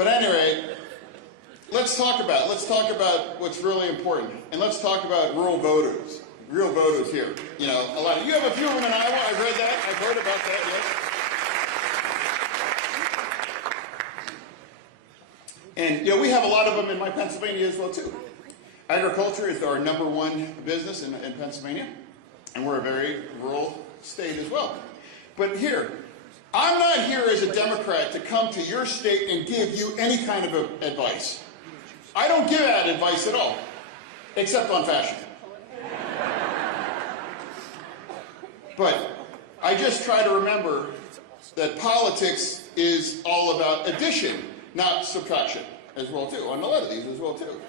But anyway, let's talk about what's really important, and let's talk about rural voters. Real voters here. You know, a lot of you have a few of them in Iowa. I've read that. I've heard about that. Yes. And you know, we have a lot of them in my Pennsylvania as well too. Agriculture is our #1 business in Pennsylvania, and we're a very rural state as well. But here, I'm not here as a Democrat to come to your state and give you any kind of advice. I don't give out advice at all, except on fashion. But I just try to remember that politics is all about addition, not subtraction, as well too, on a lot of these as well too.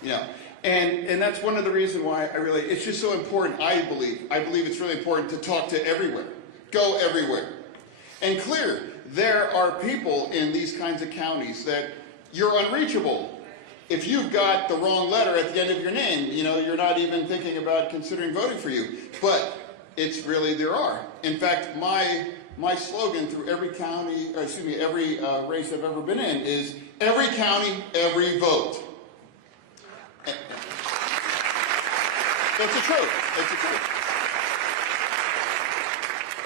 You know, and that's one of the reasons why it's just so important, I believe it's really important to talk to everywhere, go everywhere. And clear, there are people in these kinds of counties that you're unreachable. If you've got the wrong letter at the end of your name, you know, you're not even thinking about considering voting for you. But it's really, there are. In fact, my slogan through every county, every race I've ever been in is every county, every vote. It's the truth. It's the truth.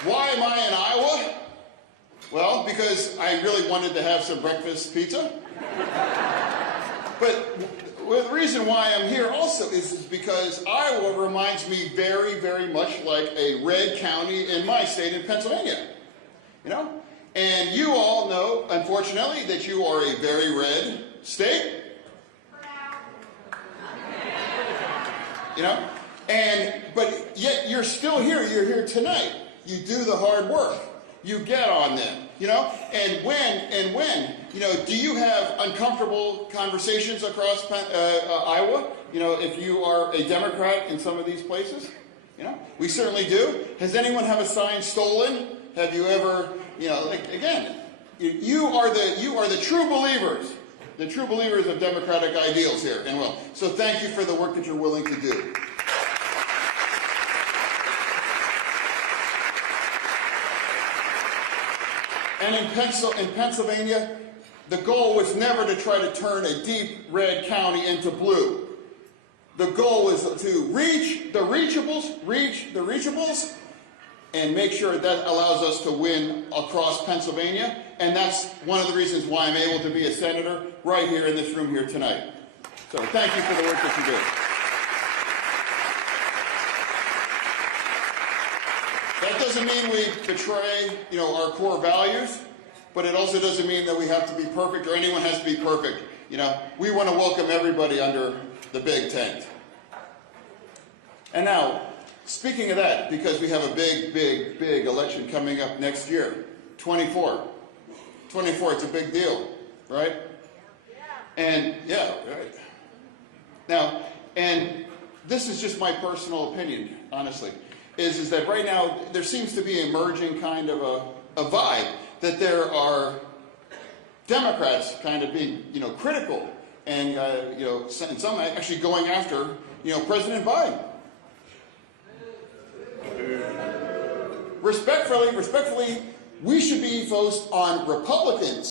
Why am I in Iowa? Well, because I really wanted to have some breakfast pizza. But the reason why I'm here also is because Iowa reminds me very, very much like a red county in my state in Pennsylvania. You know? And you all know, unfortunately, that you are a very red state. You know? But yet you're still here. You're here tonight. You do the hard work. You get on them, you know? And when, you know, do you have uncomfortable conversations across Iowa? You know, if you are a Democrat in some of these places? You know, we certainly do. Has anyone have a sign stolen? Have you ever, you know, like, again, you are the true believers of democratic ideals here, and well, so thank you for the work that you're willing to do. And in Pennsylvania, the goal was never to try to turn a deep red county into blue. The goal was to reach the reachables, and make sure that allows us to win across Pennsylvania. And that's one of the reasons why I'm able to be a senator right here in this room here tonight. So thank you for the work that you do. That doesn't mean we betray, you know, our core values, but it also doesn't mean that we have to be perfect or anyone has to be perfect. You know, we want to welcome everybody under the big tent. And now, speaking of that, because we have a big election coming up next year, 24, it's a big deal, right? And yeah, right. Now, and this is just my personal opinion, honestly. Is that right now there seems to be emerging kind of a vibe that there are Democrats kind of being, you know, critical and you know, and some actually going after, you know, President Biden. Respectfully, we should be focused on Republicans